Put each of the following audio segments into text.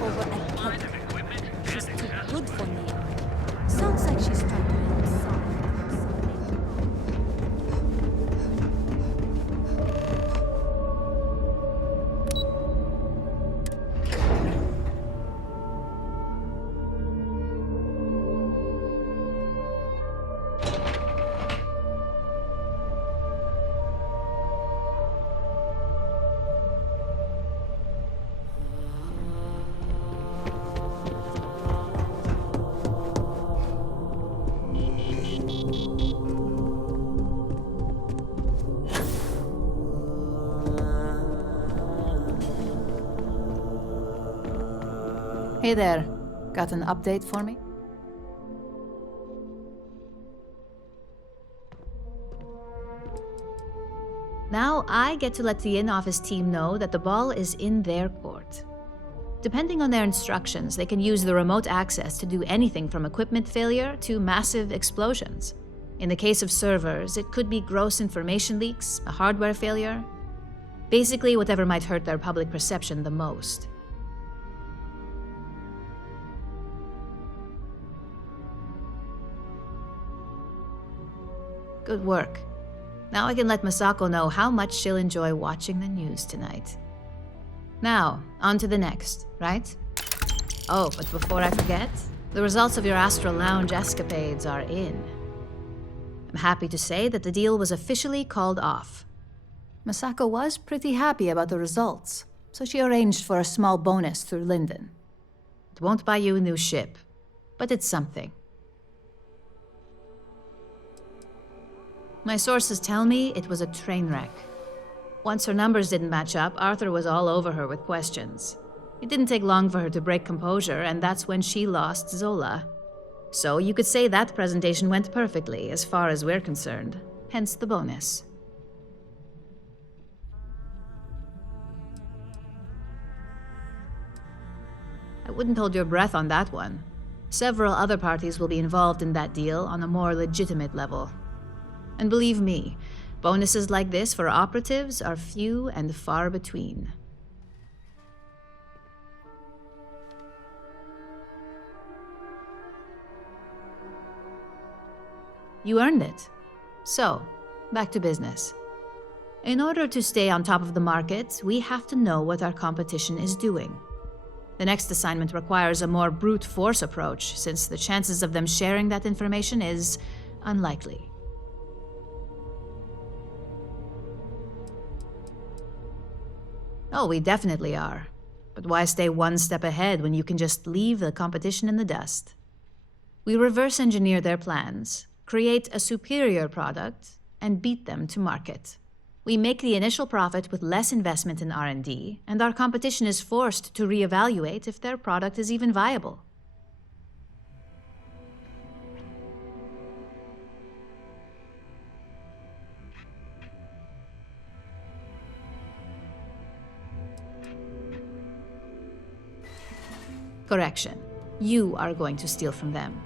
over a head. She's too good for me. Sounds like she's trying to make a song. Hey there. Got an update for me? Now I get to let the in-office team know that the ball is in their court. Depending on their instructions, they can use the remote access to do anything from equipment failure to massive explosions. In the case of servers, it could be gross information leaks, a hardware failure. Basically, whatever might hurt their public perception the most. Good work. Now I can let Masako know how much she'll enjoy watching the news tonight. Now, on to the next, right? Oh, but before I forget, the results of your Astral Lounge escapades are in. I'm happy to say that the deal was officially called off. Masako was pretty happy about the results, so she arranged for a small bonus through Linden. It won't buy you a new ship, but it's something. My sources tell me it was a train wreck. Once her numbers didn't match up, Arthur was all over her with questions. It didn't take long for her to break composure, and that's when she lost Zola. So you could say that presentation went perfectly, as far as we're concerned. Hence the bonus. I wouldn't hold your breath on that one. Several other parties will be involved in that deal on a more legitimate level. And believe me, bonuses like this for operatives are few and far between. You earned it. So, back to business. In order to stay on top of the market, we have to know what our competition is doing. The next assignment requires a more brute force approach, since the chances of them sharing that information is unlikely. Oh, we definitely are. But why stay one step ahead when you can just leave the competition in the dust? We reverse engineer their plans, create a superior product, and beat them to market. We make the initial profit with less investment in R&D, and our competition is forced to reevaluate if their product is even viable. Correction. You are going to steal from them.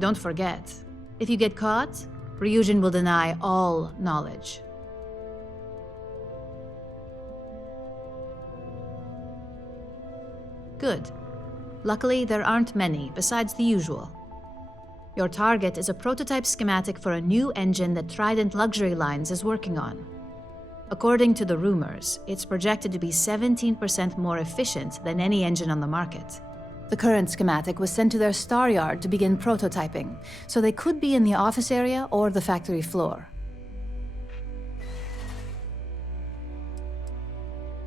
Don't forget, if you get caught, Ryujin will deny all knowledge. Good. Luckily, there aren't many, besides the usual. Your target is a prototype schematic for a new engine that Trident Luxury Lines is working on. According to the rumors, it's projected to be 17% more efficient than any engine on the market. The current schematic was sent to their star yard to begin prototyping, so they could be in the office area or the factory floor.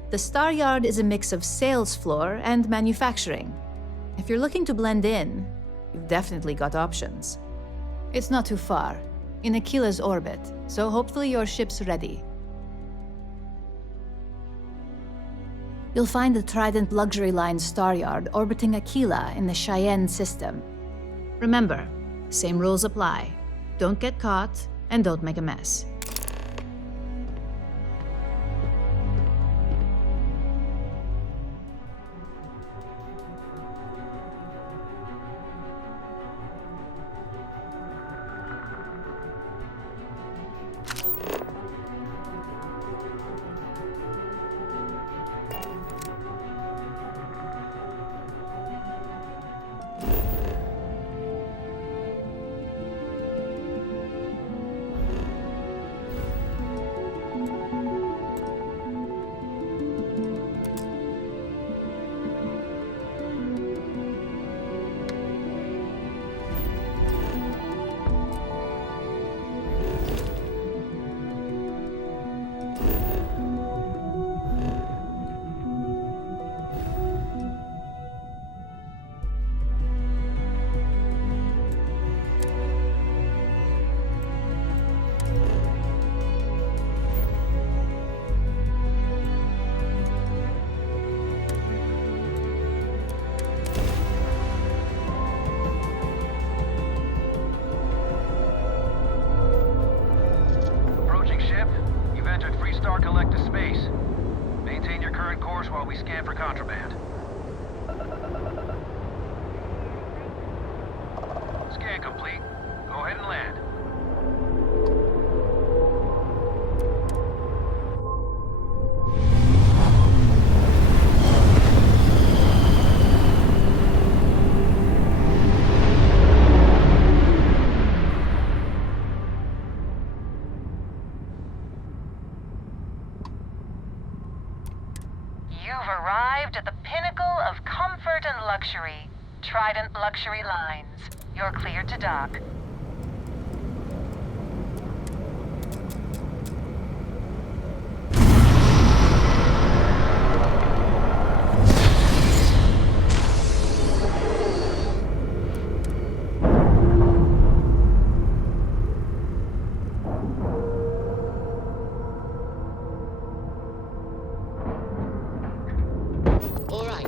The star yard is a mix of sales floor and manufacturing. If you're looking to blend in, you've definitely got options. It's not too far, in Aquila's orbit, so hopefully your ship's ready. You'll find the Trident Luxury Line star yard orbiting Aquila in the Cheyenne system. Remember, same rules apply. Don't get caught, and don't make a mess. Collective space. Maintain your current course while we scan for contraband. Scan complete. Go ahead and land. You've arrived at the pinnacle of comfort and luxury. Trident Luxury Lines. You're cleared to dock. All right,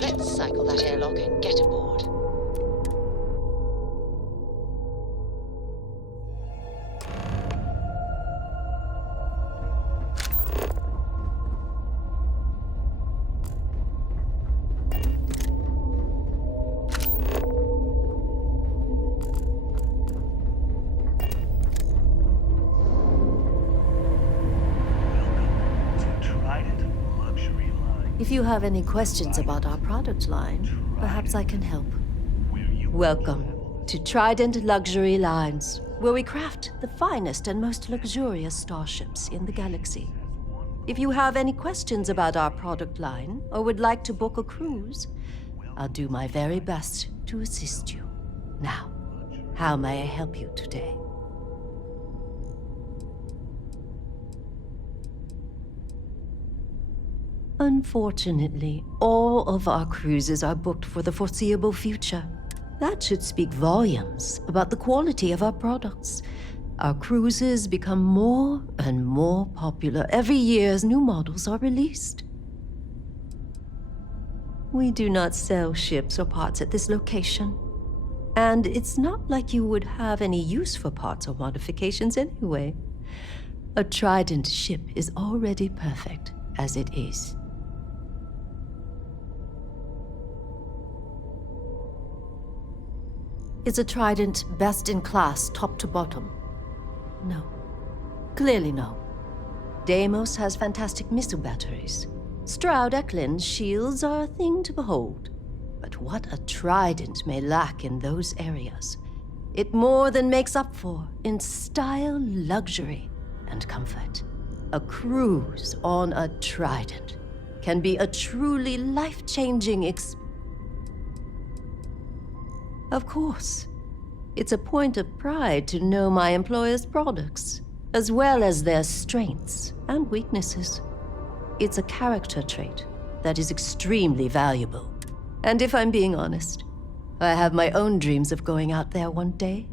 let's cycle that airlock and get aboard. If you have any questions about our product line, perhaps I can help. Welcome to Trident Luxury Lines, where we craft the finest and most luxurious starships in the galaxy. If you have any questions about our product line or would like to book a cruise, I'll do my very best to assist you. Now, how may I help you today? Unfortunately, all of our cruises are booked for the foreseeable future. That should speak volumes about the quality of our products. Our cruises become more and more popular every year as new models are released. We do not sell ships or parts at this location. And it's not like you would have any use for parts or modifications anyway. A Trident ship is already perfect as it is. Is a Trident best in class, top to bottom? No. Clearly no. Deimos has fantastic missile batteries. Stroud Eklund's shields are a thing to behold. But what a Trident may lack in those areas, it more than makes up for in style, luxury, and comfort. A cruise on a Trident can be a truly life-changing experience. Of course, it's a point of pride to know my employer's products, as well as their strengths and weaknesses. It's a character trait that is extremely valuable. And if I'm being honest, I have my own dreams of going out there one day.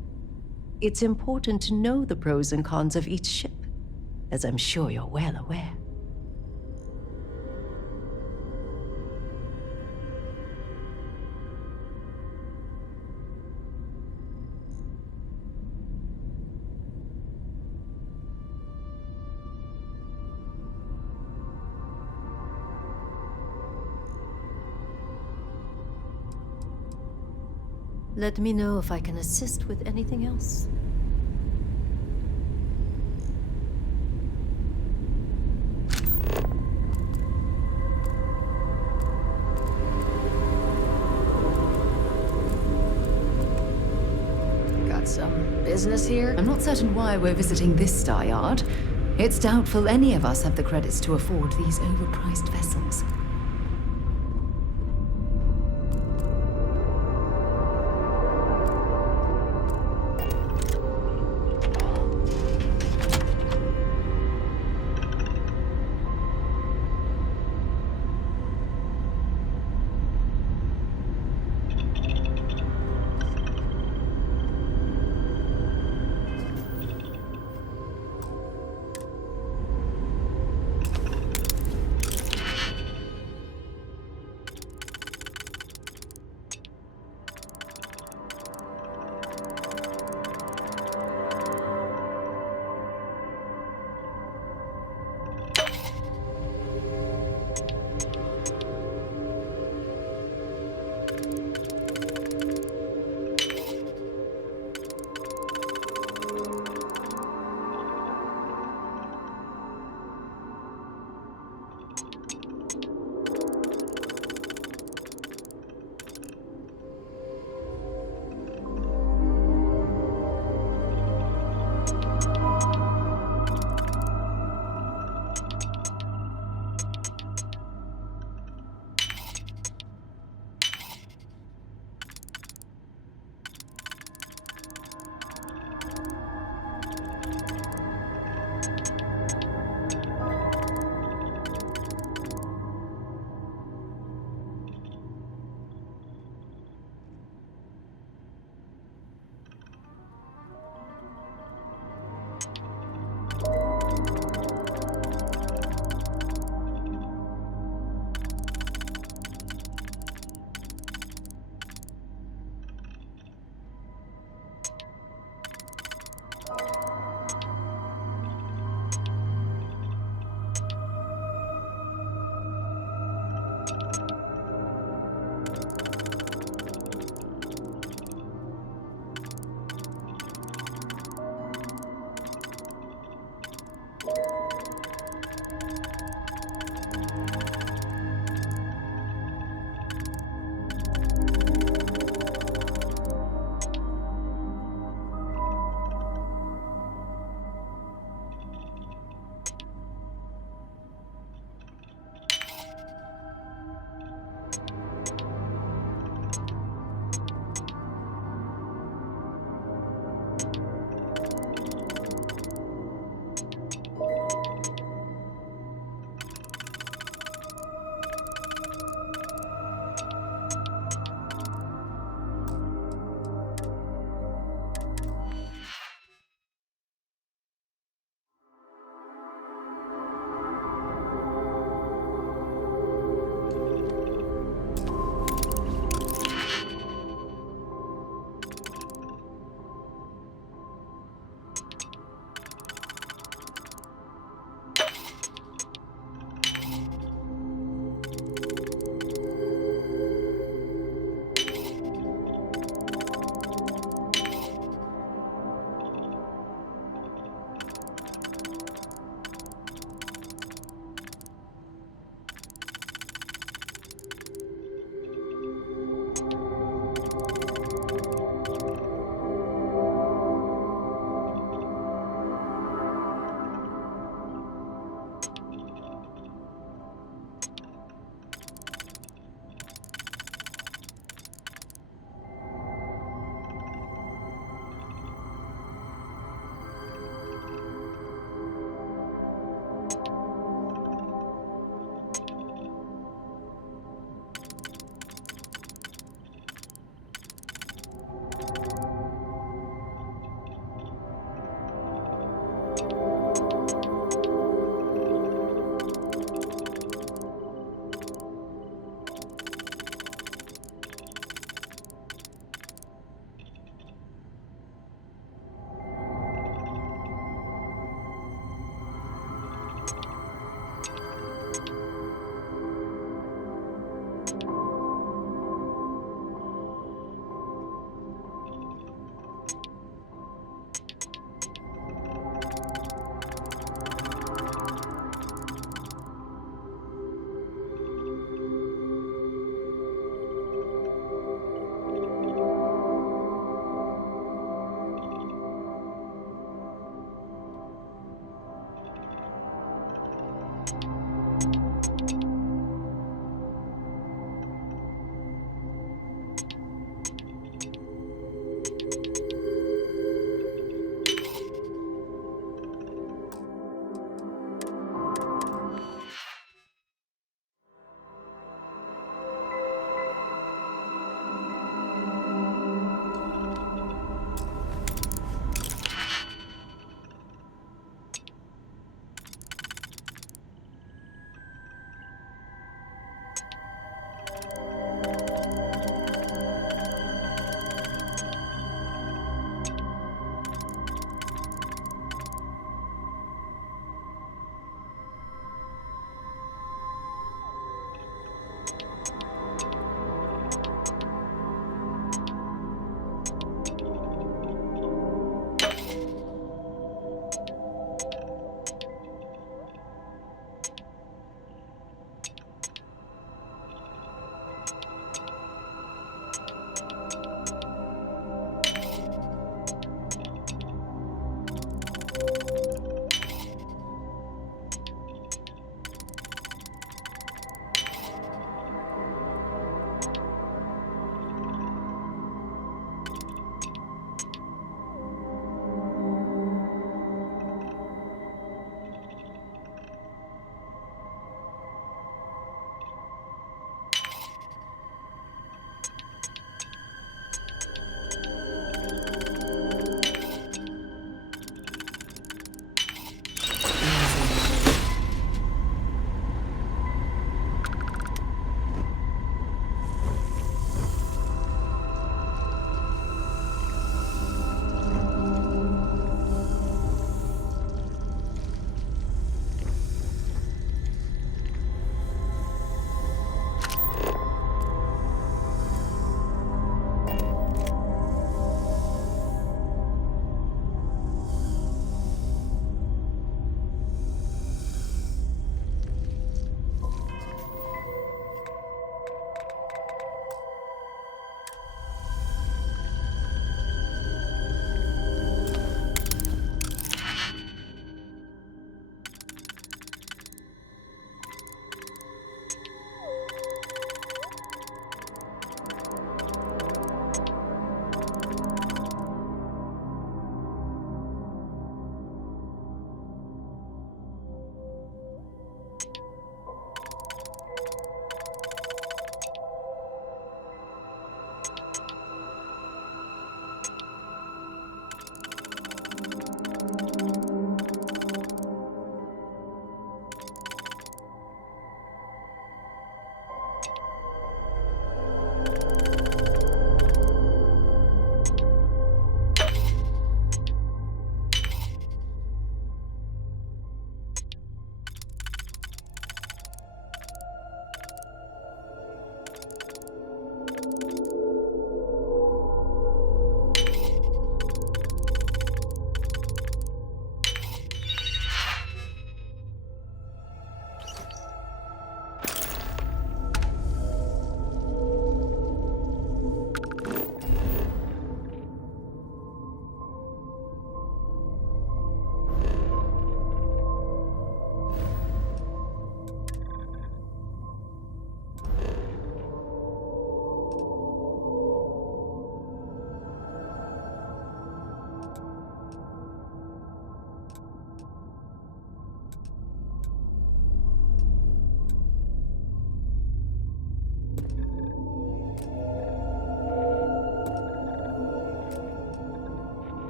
It's important to know the pros and cons of each ship, as I'm sure you're well aware. Let me know if I can assist with anything else. Got some business here? I'm not certain why we're visiting this star yard. It's doubtful any of us have the credits to afford these overpriced vessels.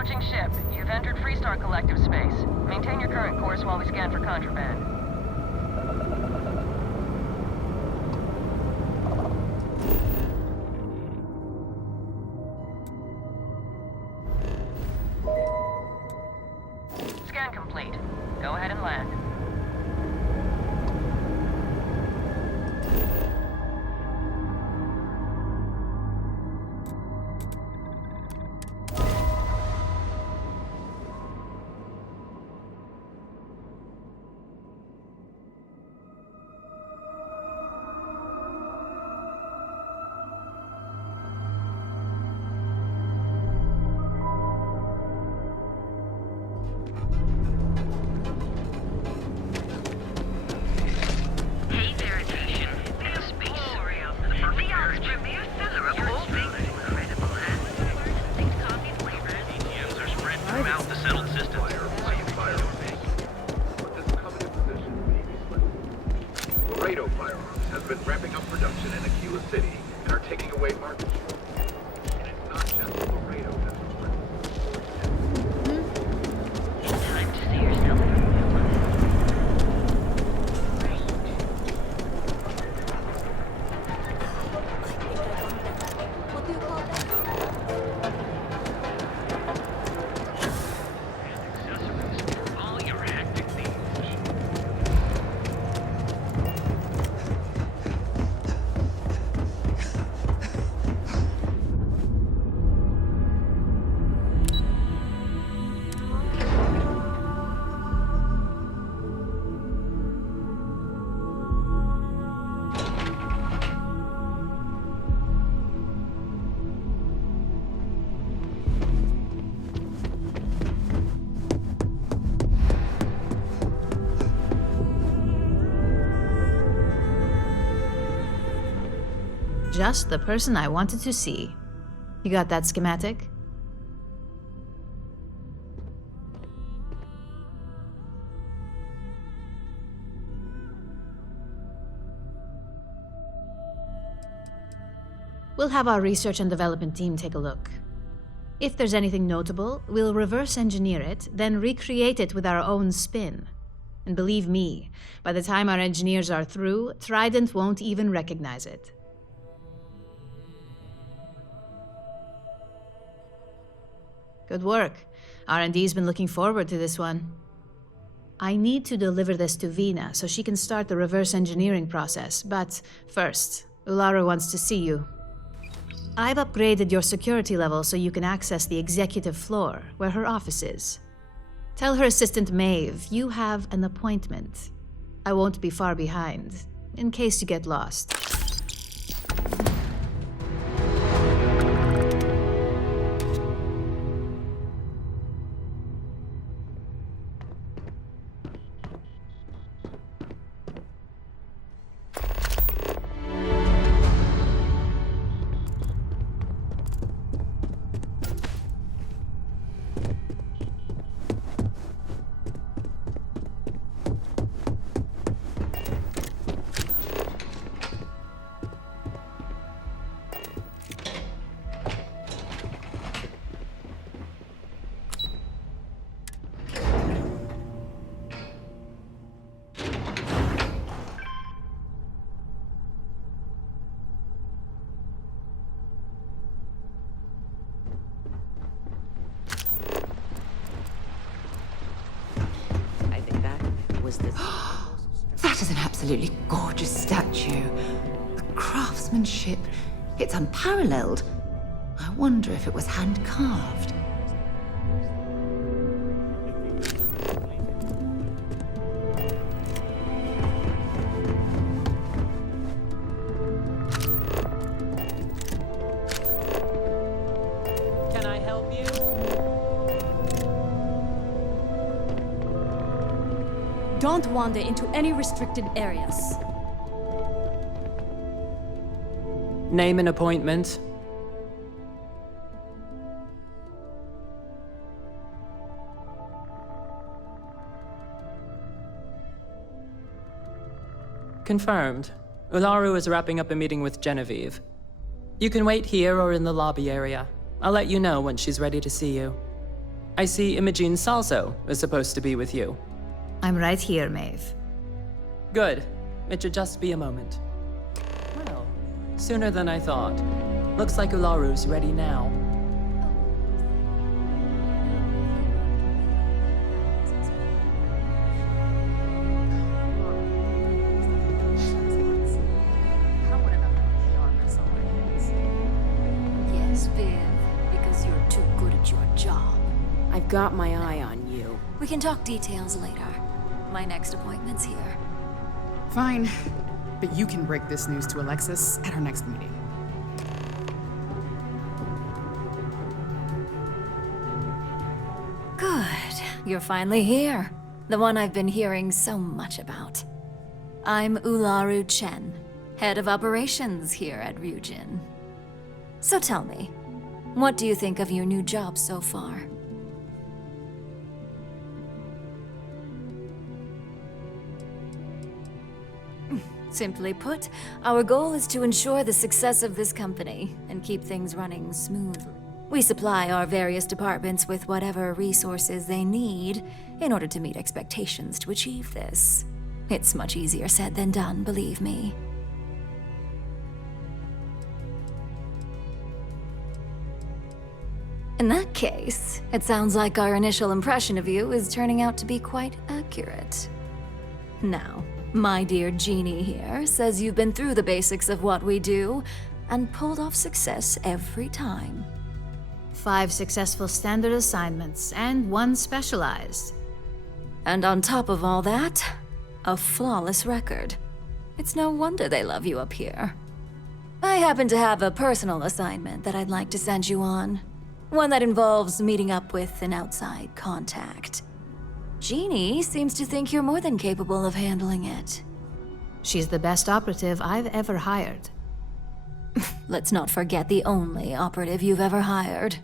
Approaching ship. You've entered Freestar Collective space. Maintain your current course while we scan for contraband. Scan complete. Go ahead and land. What do you call that? Just the person I wanted to see. You got that schematic? We'll have our research and development team take a look. If there's anything notable, we'll reverse engineer it, then recreate it with our own spin. And believe me, by the time our engineers are through, Trident won't even recognize it. Good work. R&D's been looking forward to this one. I need to deliver this to Vina so she can start the reverse engineering process, but first, Ularu wants to see you. I've upgraded your security level so you can access the executive floor, where her office is. Tell her assistant Maeve you have an appointment. I won't be far behind, in case you get lost. That is an absolutely gorgeous statue. The craftsmanship, it's unparalleled. I wonder if it was hand-carved. Can I help you? Don't wander into any restricted areas. Name and appointment. Confirmed. Ularu is wrapping up a meeting with Genevieve. You can wait here or in the lobby area. I'll let you know when she's ready to see you. I see Imogene Salso is supposed to be with you. I'm right here, Maeve. Good. It should just be a moment. Well, sooner than I thought. Looks like Ularu's ready now. Yes, Viv, because you're too good at your job. I've got my eye on you. We can talk details later. My next appointment's here. Fine. But you can break this news to Alexis at our next meeting. Good. You're finally here. The one I've been hearing so much about. I'm Ularu Chen, head of operations here at Ryujin. So tell me, what do you think of your new job so far? Simply put, our goal is to ensure the success of this company and keep things running smoothly. We supply our various departments with whatever resources they need in order to meet expectations to achieve this. It's much easier said than done, believe me. In that case, it sounds like our initial impression of you is turning out to be quite accurate. Now, my dear Jeannie here says you've been through the basics of what we do and pulled off success every time. 5 successful standard assignments and 1 specialized. And on top of all that, a flawless record. It's no wonder they love you up here. I happen to have a personal assignment that I'd like to send you on. One that involves meeting up with an outside contact. Jeannie seems to think you're more than capable of handling it. She's the best operative I've ever hired. Let's not forget the only operative you've ever hired.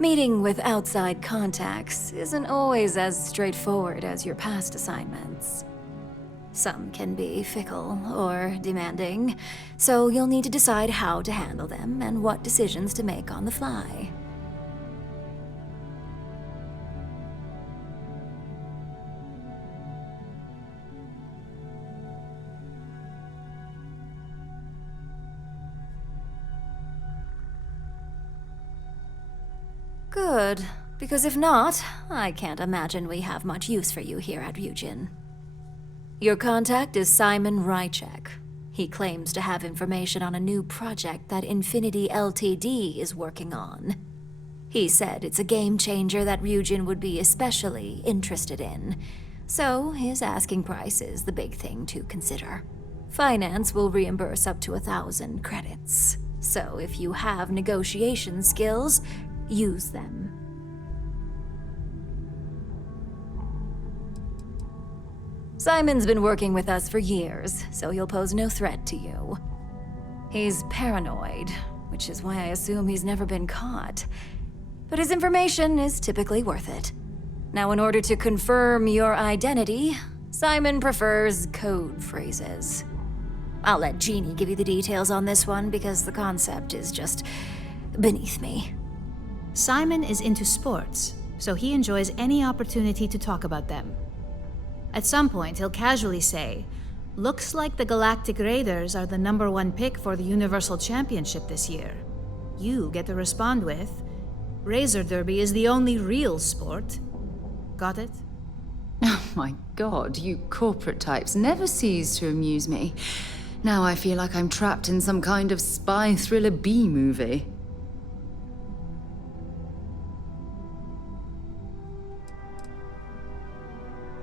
Meeting with outside contacts isn't always as straightforward as your past assignments. Some can be fickle or demanding, so you'll need to decide how to handle them and what decisions to make on the fly. Good, because if not, I can't imagine we have much use for you here at Ryujin. Your contact is Simon Rychek. He claims to have information on a new project that Infinity Ltd is working on. He said it's a game changer that Ryujin would be especially interested in, so his asking price is the big thing to consider. Finance will reimburse up to 1,000 credits, so if you have negotiation skills, use them. Simon's been working with us for years, so he'll pose no threat to you. He's paranoid, which is why I assume he's never been caught. But his information is typically worth it. Now, in order to confirm your identity, Simon prefers code phrases. I'll let Jeannie give you the details on this one because the concept is just beneath me. Simon is into sports, so he enjoys any opportunity to talk about them. At some point, he'll casually say, "Looks like the Galactic Raiders are the #1 pick for the Universal Championship this year." You get to respond with, "Razor Derby is the only real sport." Got it? Oh my god, you corporate types never cease to amuse me. Now I feel like I'm trapped in some kind of spy thriller B-movie.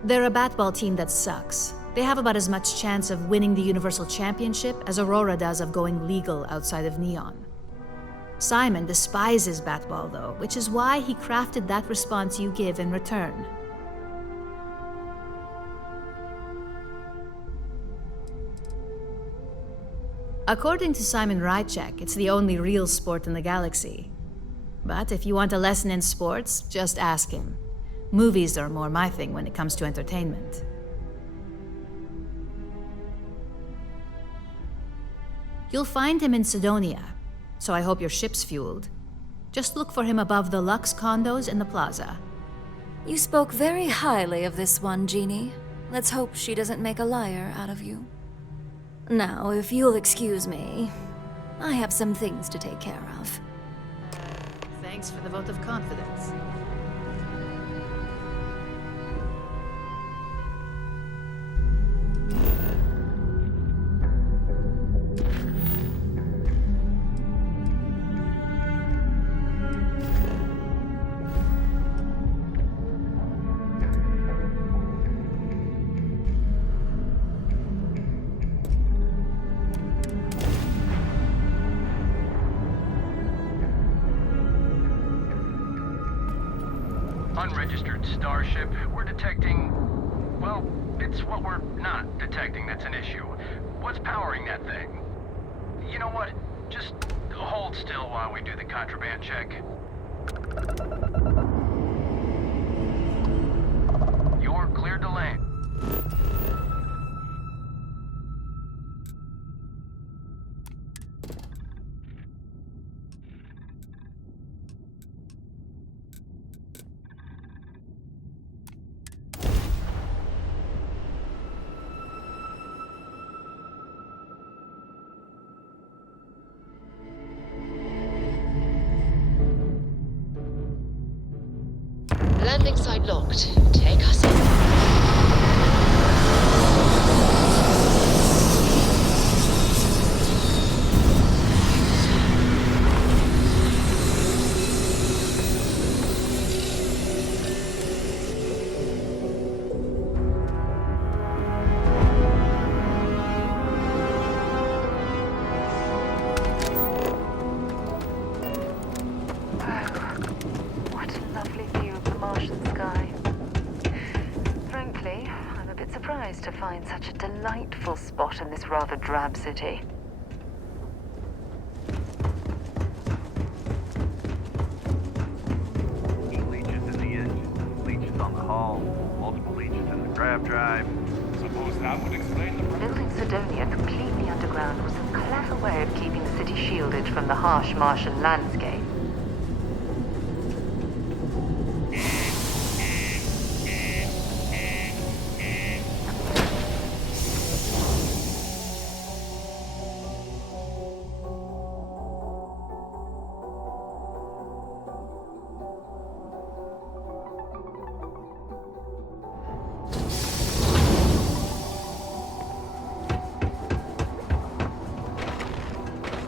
They're a batball team that sucks. They have about as much chance of winning the Universal Championship as Aurora does of going legal outside of Neon. Simon despises batball, though, which is why he crafted that response you give in return. According to Simon Rychek, it's the only real sport in the galaxy. But if you want a lesson in sports, just ask him. Movies are more my thing when it comes to entertainment. You'll find him in Sidonia, so I hope your ship's fueled. Just look for him above the Lux condos in the plaza. You spoke very highly of this one, Jeannie. Let's hope she doesn't make a liar out of you. Now, if you'll excuse me, I have some things to take care of. Thanks for the vote of confidence. Unregistered starship. We're detecting... Well, it's what we're not detecting that's an issue. What's powering that thing? You know what? Just hold still while we do the contraband check. You're cleared to land. Landing site locked. Take us in. What a lovely view of the Martian sky. Frankly, I'm a bit surprised to find such a delightful spot in this rather drab city. Leeches in the engine, leeches on the hull, multiple leeches in the grav drive. Suppose that would explain the... Building Sidonia completely underground was a clever way of keeping the city shielded from the harsh Martian landscape.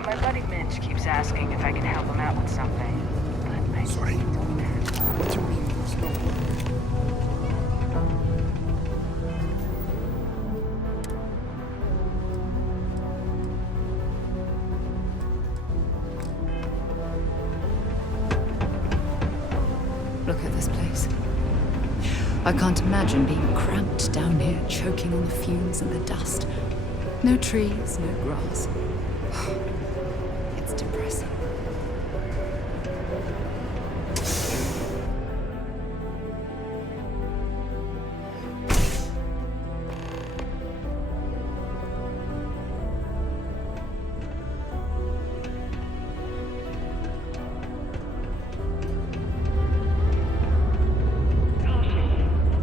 My buddy Mitch keeps asking if I can help him out with something. But I Sorry. What do you mean there's no work? Look at this place. I can't imagine being cramped down here, choking on the fumes and the dust. No trees, no grass. It's depressing.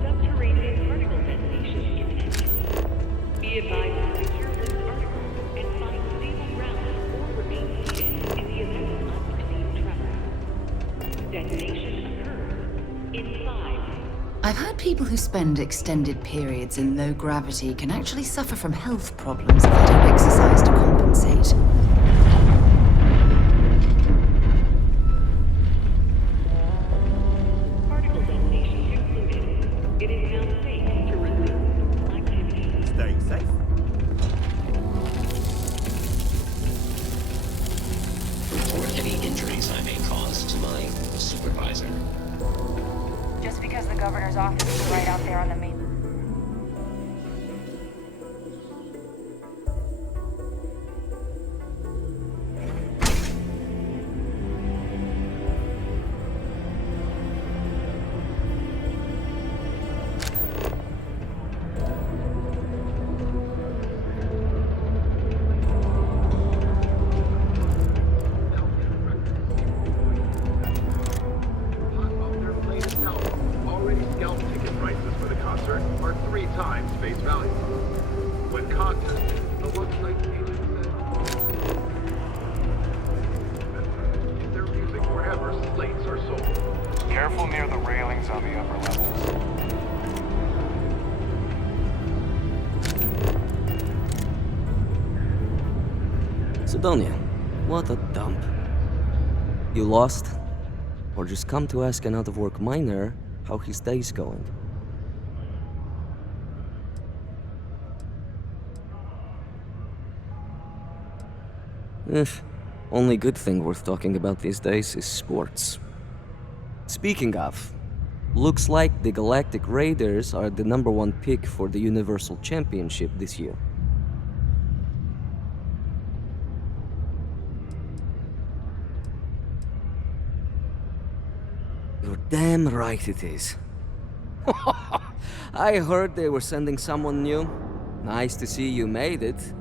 Subterranean particle detonation imminent. Be advised to secure this article and find stable ground or remain seated in the event of unforeseen travel. Detonation occurs in 5. I've heard people who spend extended periods in low gravity can actually suffer from health problems if they don't exercise to compensate. Particle detonation concluded. It is now safe to resume activity. Stay safe. Report any injuries I may cause to my supervisor. Just because the governor's office is right out there on the main... 3 times face value. When contacted, the Luxite agent said they're using wherever slates are sold. Careful near the railings on the upper levels. Sidonia, what a dump. You lost? Or just come to ask an out-of-work miner how his day's going? Only good thing worth talking about these days is sports. Speaking of, looks like the Galactic Raiders are the #1 pick for the Universal Championship this year. You're damn right it is. I heard they were sending someone new. Nice to see you made it.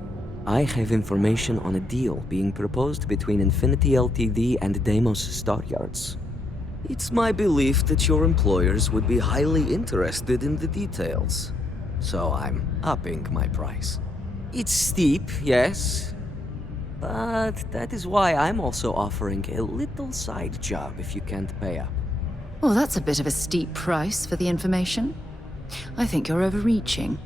I have information on a deal being proposed between Infinity Ltd and Deimos Staryards. It's my belief that your employers would be highly interested in the details. So I'm upping my price. It's steep, yes. But that is why I'm also offering a little side job if you can't pay up. Oh, that's a bit of a steep price for the information. I think you're overreaching.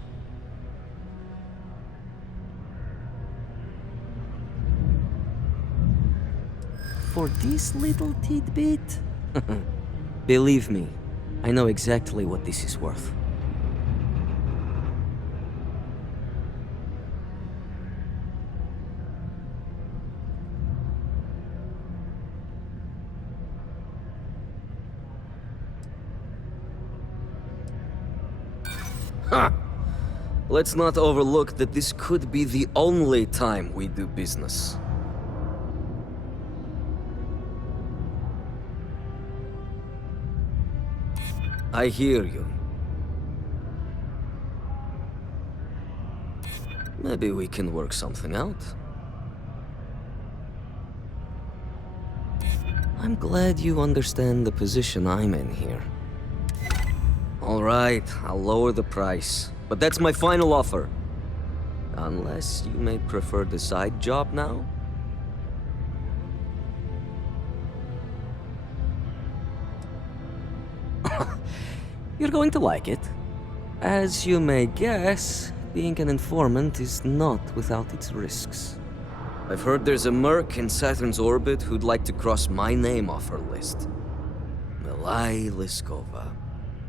For this little tidbit? Believe me, I know exactly what this is worth. Ha! Let's not overlook that this could be the only time we do business. I hear you. Maybe we can work something out. I'm glad you understand the position I'm in here. All right, I'll lower the price, but that's my final offer. Unless you may prefer the side job now? You're going to like it. As you may guess, being an informant is not without its risks. I've heard there's a merc in Saturn's orbit who'd like to cross my name off her list. Milai Liskova.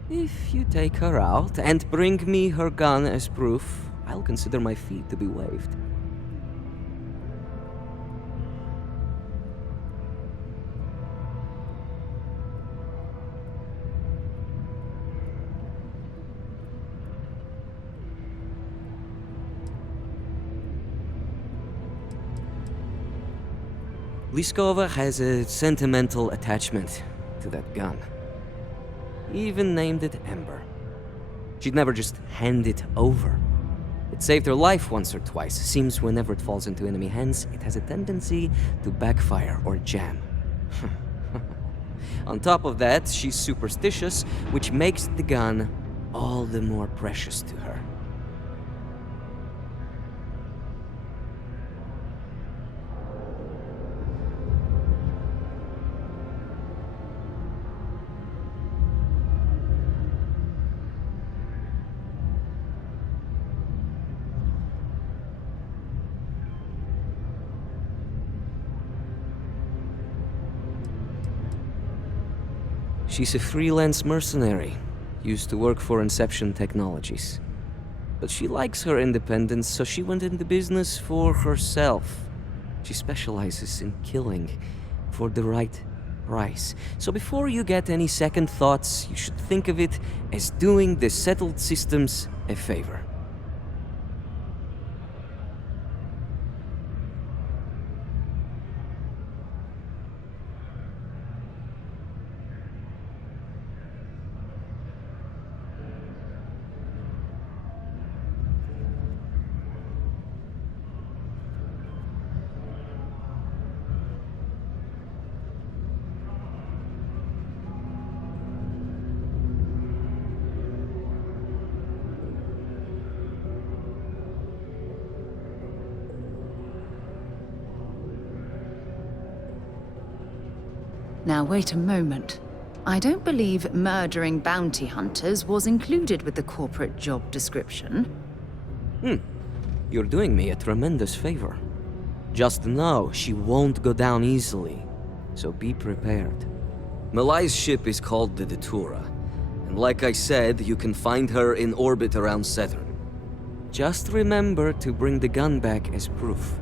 If you take her out and bring me her gun as proof, I'll consider my fee to be waived. Liskova has a sentimental attachment to that gun. Even named it Ember. She'd never just hand it over. It saved her life once or twice. Seems whenever it falls into enemy hands, it has a tendency to backfire or jam. On top of that, she's superstitious, which makes the gun all the more precious to her. She's a freelance mercenary, used to work for Inception Technologies. But she likes her independence, so she went into business for herself. She specializes in killing for the right price. So before you get any second thoughts, you should think of it as doing the settled systems a favor. Now wait a moment. I don't believe murdering bounty hunters was included with the corporate job description. You're doing me a tremendous favor. Just know she won't go down easily, so be prepared. Malai's ship is called the Datura, and like I said, you can find her in orbit around Saturn. Just remember to bring the gun back as proof.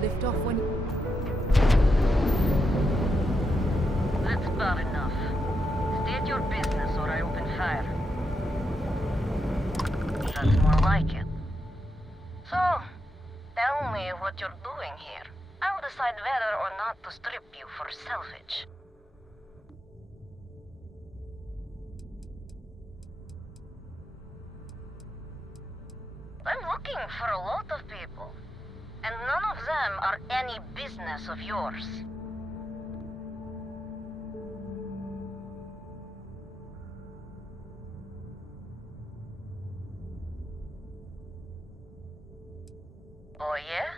Lift off when... That's bad enough. State your business or I open fire. That's more like it. So, tell me what you're doing here. I'll decide whether or not to strip you for salvage. I'm looking for a lot of people, and none of them are any business of yours. Oh yeah?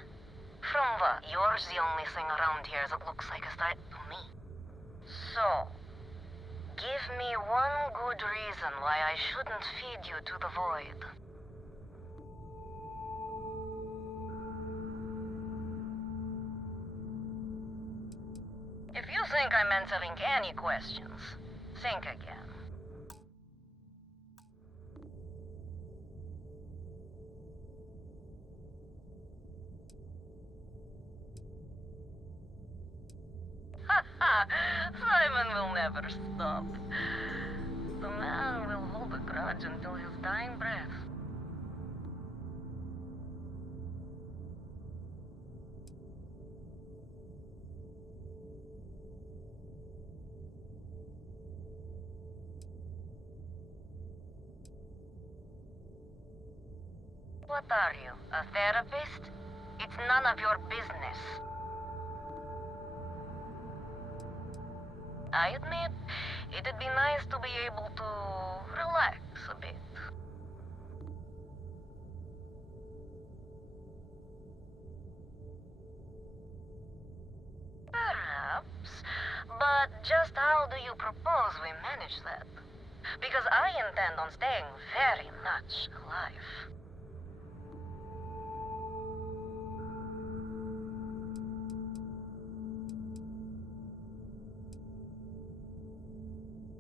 From what? You're the only thing around here that looks like a threat to me. So, give me one good reason why I shouldn't feed you to the void. If you think I'm answering any questions, think again. Simon will never stop. The man will hold a grudge until his dying breath. What are you, a therapist? It's none of your business. I admit, it'd be nice to be able to relax a bit. Perhaps, but just how do you propose we manage that? Because I intend on staying very much alive.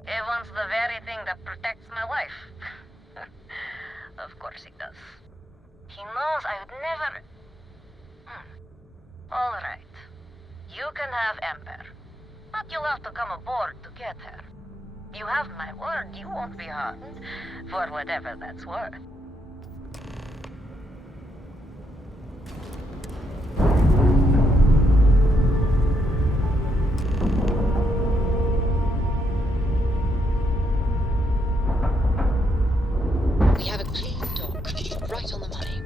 He wants the very thing that protects my life. Of course he does. He knows I would never... All right. You can have Ember. But you'll have to come aboard to get her. You have my word, you won't be harmed. For whatever that's worth. We have a clean dock, right on the money.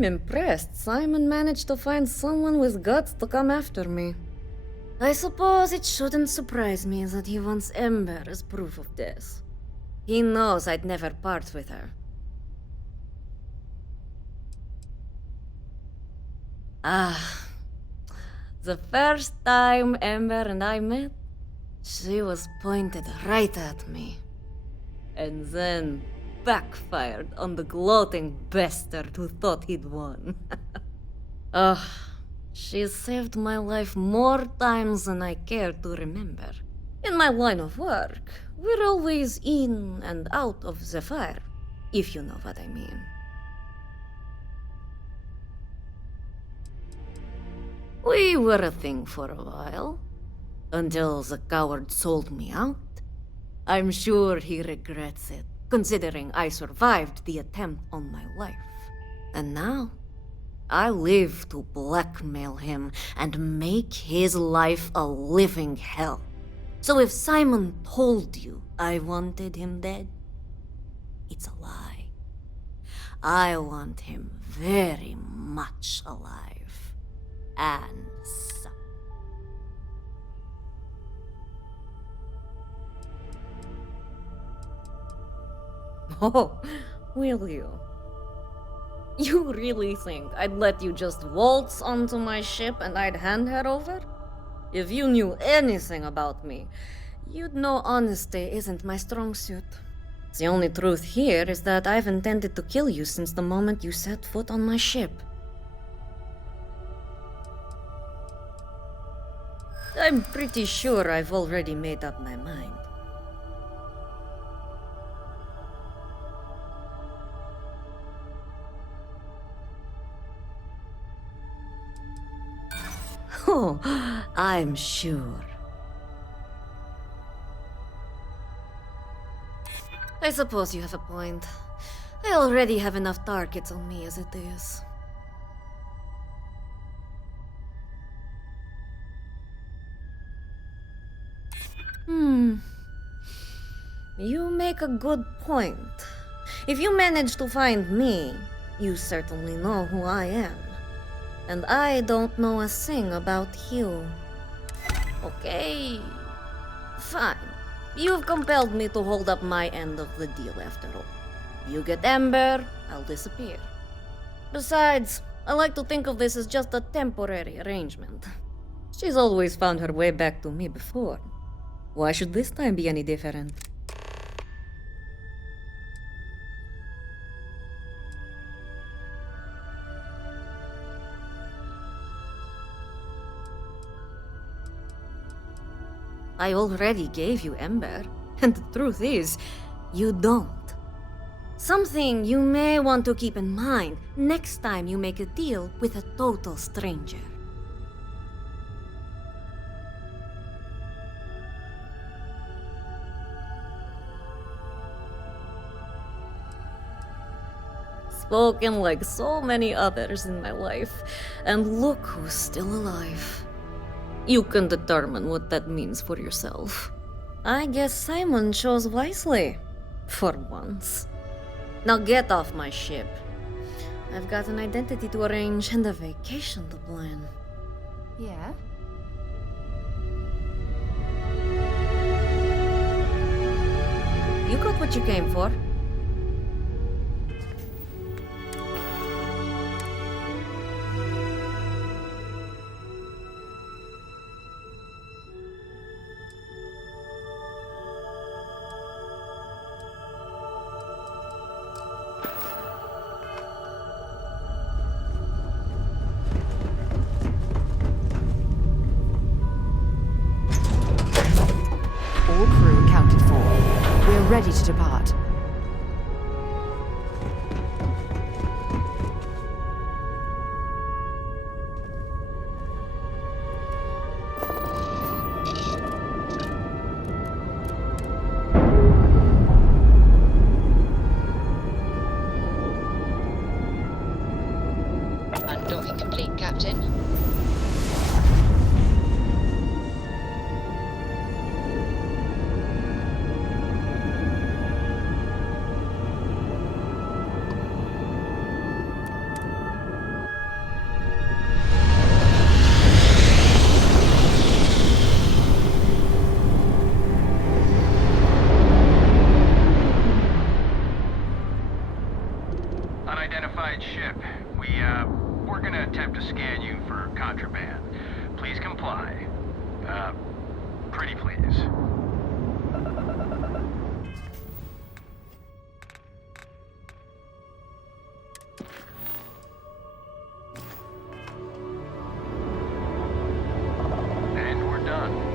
I'm impressed Simon managed to find someone with guts to come after me. I suppose it shouldn't surprise me that he wants Ember as proof of this. He knows I'd never part with her. The first time Ember and I met, she was pointed right at me. And then backfired on the gloating bastard who thought he'd won. She's saved my life more times than I care to remember. In my line of work, we're always in and out of the fire, if you know what I mean. We were a thing for a while, until the coward sold me out. I'm sure he regrets it, considering I survived the attempt on my life. And now, I live to blackmail him and make his life a living hell. So if Simon told you I wanted him dead, it's a lie. I want him very much alive. And so. Oh, will you? You really think I'd let you just waltz onto my ship and I'd hand her over? If you knew anything about me, you'd know honesty isn't my strong suit. The only truth here is that I've intended to kill you since the moment you set foot on my ship. I'm pretty sure I've already made up my mind. Oh, I'm sure. I suppose you have a point. I already have enough targets on me as it is. You make a good point. If you manage to find me, you certainly know who I am. And I don't know a thing about you. Okay. Fine. You've compelled me to hold up my end of the deal after all. You get Ember, I'll disappear. Besides, I like to think of this as just a temporary arrangement. She's always found her way back to me before. Why should this time be any different? I already gave you Ember, and the truth is, you don't. Something you may want to keep in mind next time you make a deal with a total stranger. Spoken like so many others in my life, and look who's still alive. You can determine what that means for yourself. I guess Simon chose wisely. For once. Now get off my ship. I've got an identity to arrange and a vacation to plan. Yeah? You got what you came for. All crew accounted for. We're ready to depart. Undocking complete, Captain. Pretty please. And we're done.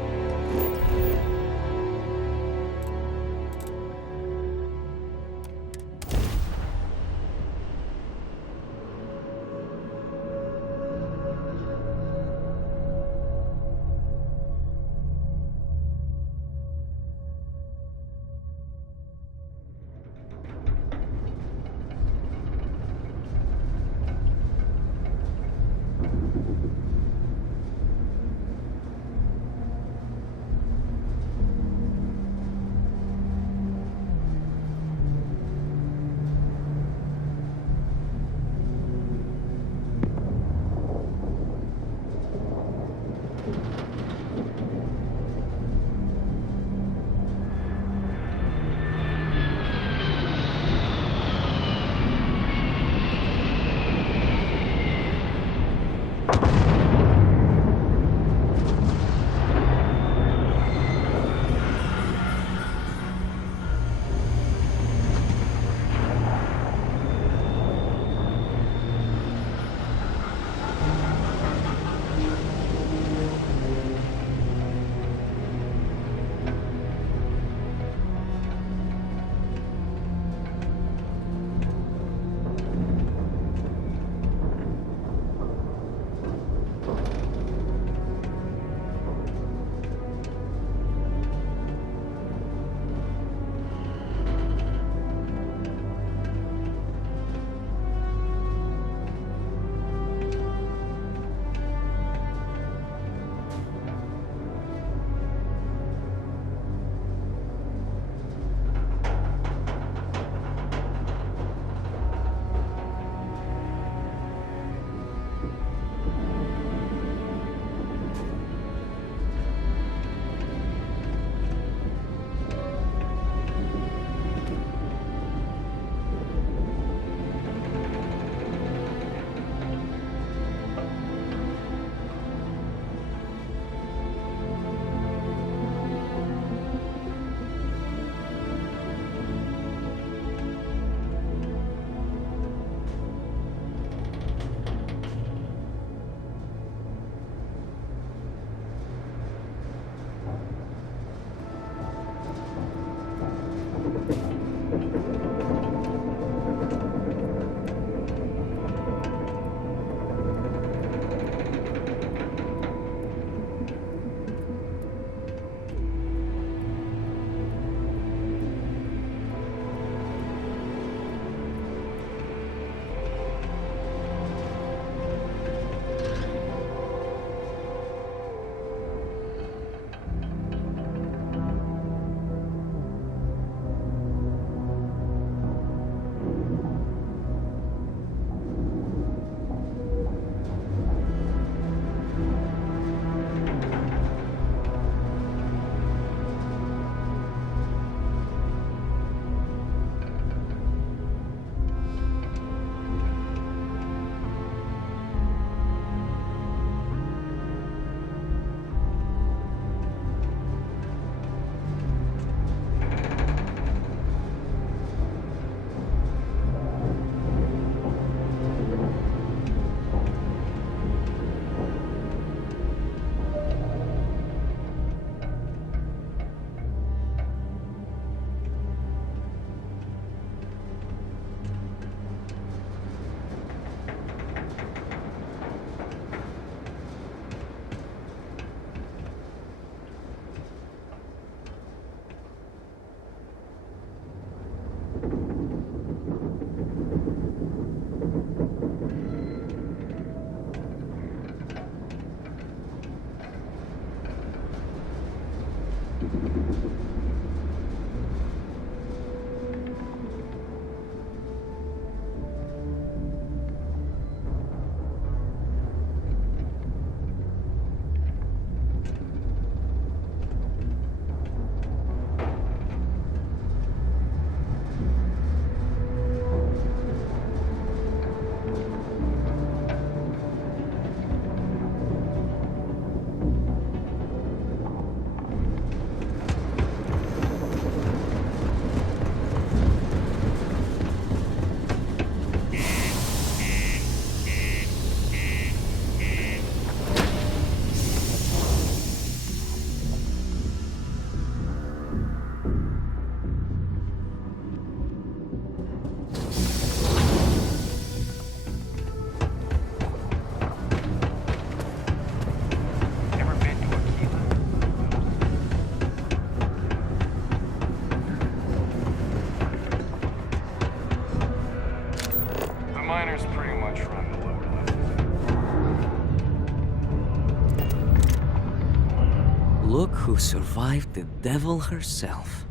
Look who survived the devil herself.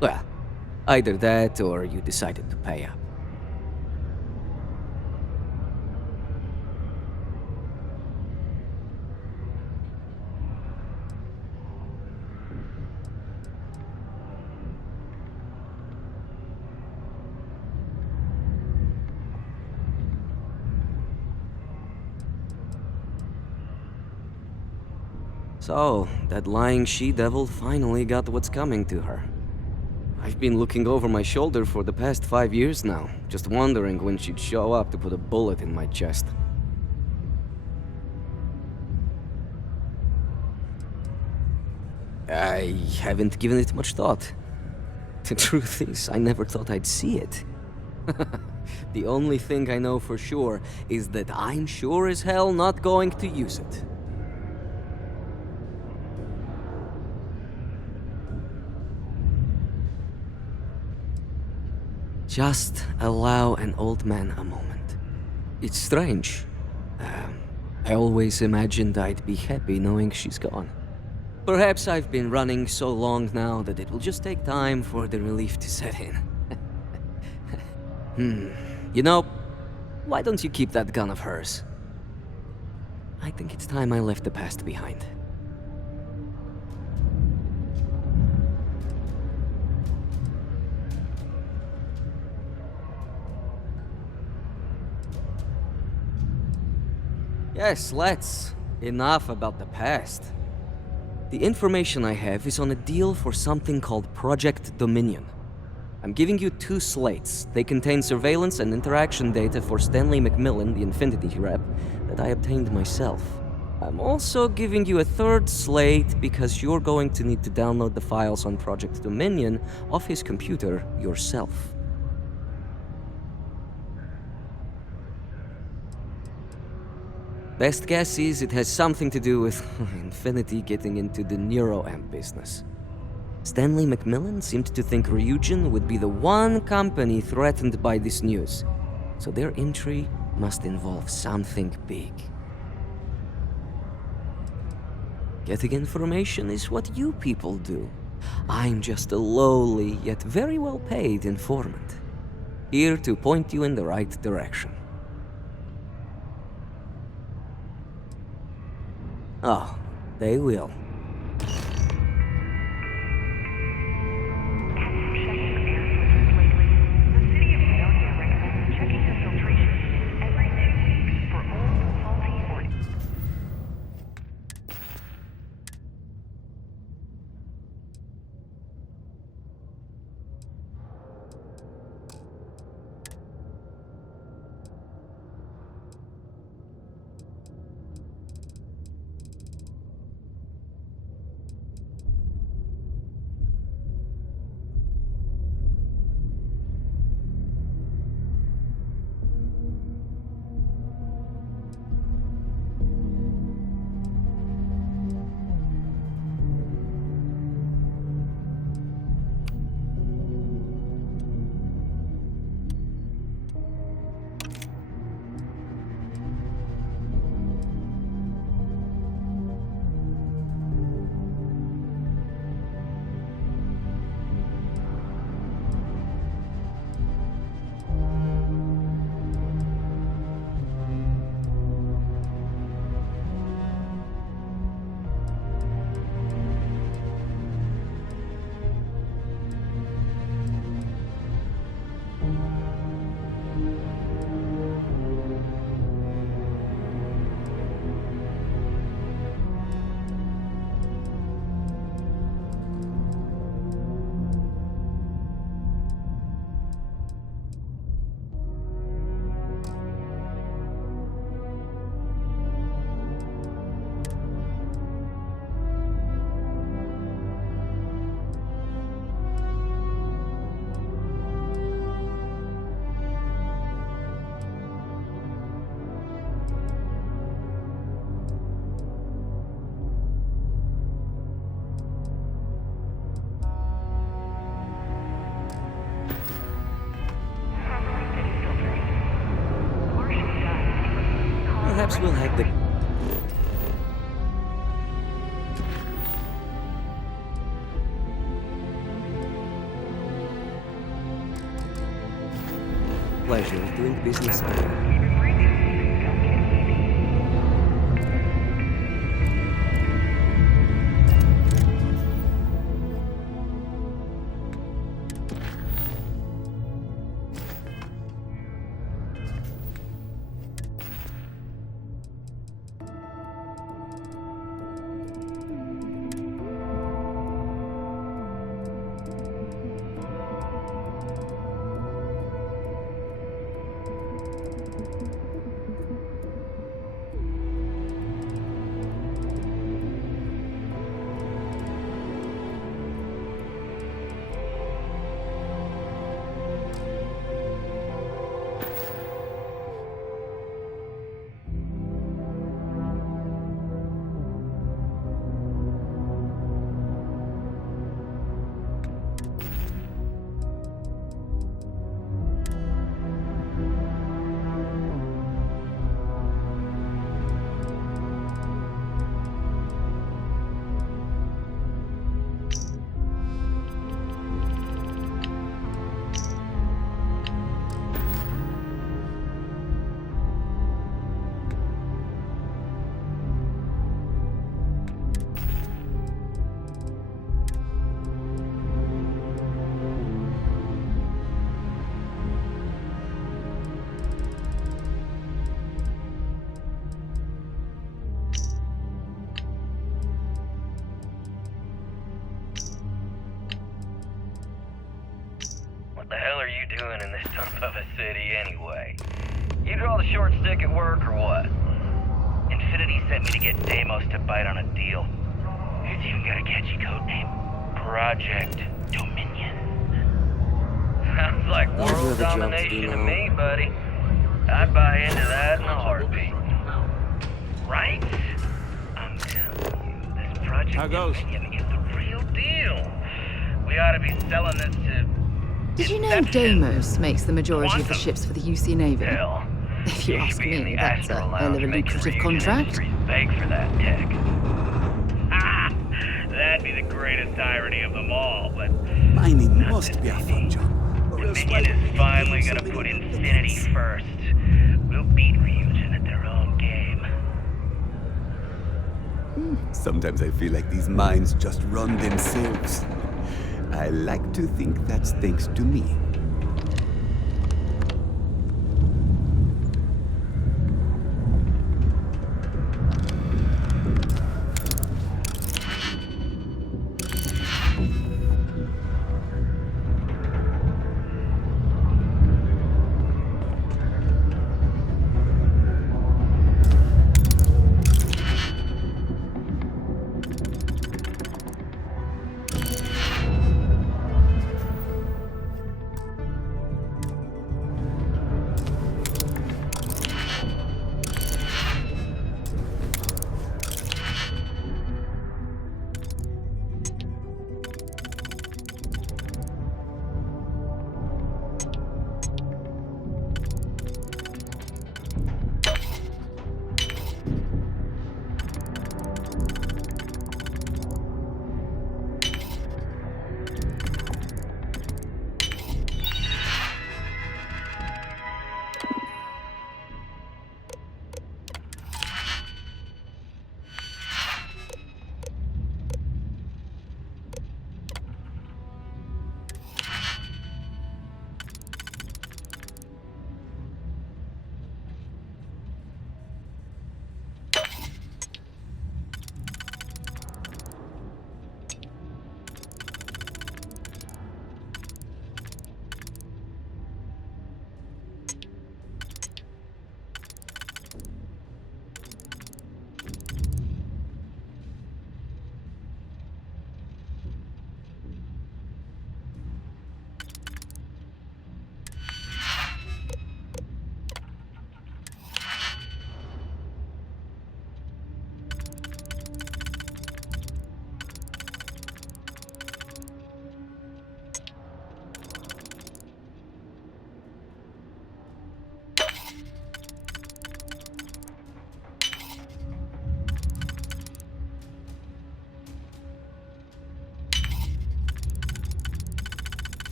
Well, either that or you decided to pay up. So, that lying she-devil finally got what's coming to her. I've been looking over my shoulder for the past 5 years now, just wondering when she'd show up to put a bullet in my chest. I haven't given it much thought. The truth is, I never thought I'd see it. The only thing I know for sure is that I'm sure as hell not going to use it. Just allow an old man a moment. It's strange. I always imagined I'd be happy knowing she's gone. Perhaps I've been running so long now that it will just take time for the relief to set in. You know, why don't you keep that gun of hers? I think it's time I left the past behind. Yes, let's. Enough about the past. The information I have is on a deal for something called Project Dominion. I'm giving you 2 slates. They contain surveillance and interaction data for Stanley McMillan, the Infinity rep, that I obtained myself. I'm also giving you a 3rd slate because you're going to need to download the files on Project Dominion off his computer yourself. Best guess is it has something to do with Infinity getting into the neuroamp business. Stanley McMillan seemed to think Ryujin would be the one company threatened by this news, so their entry must involve something big. Getting information is what you people do. I'm just a lowly, yet very well-paid informant, here to point you in the right direction. Oh, they will. Perhaps we'll have the... pleasure doing business with you. What the hell are you doing in this dump of a city anyway? You draw the short stick at work or what? Infinity sent me to get Deimos to bite on a deal. It's even got a catchy code name. Project Dominion. Sounds like world domination to me, buddy. I'd buy into that in a heartbeat. Right? I'm telling you, this Project Dominion is the real deal. We ought to be selling this to... Did you know Deimos makes the majority of the ships for the UC Navy? Hell, If you ask me, that's a hell of a lucrative contract. Beg for that tech. Ah, that'd be the greatest irony of them all, but... Mining must be a fun job. Dominion is finally gonna put Infinity first. We'll beat Ryujin at their own game. Sometimes I feel like these mines just run themselves. I like to think that's thanks to me.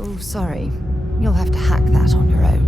Oh, sorry. You'll have to hack that on your own.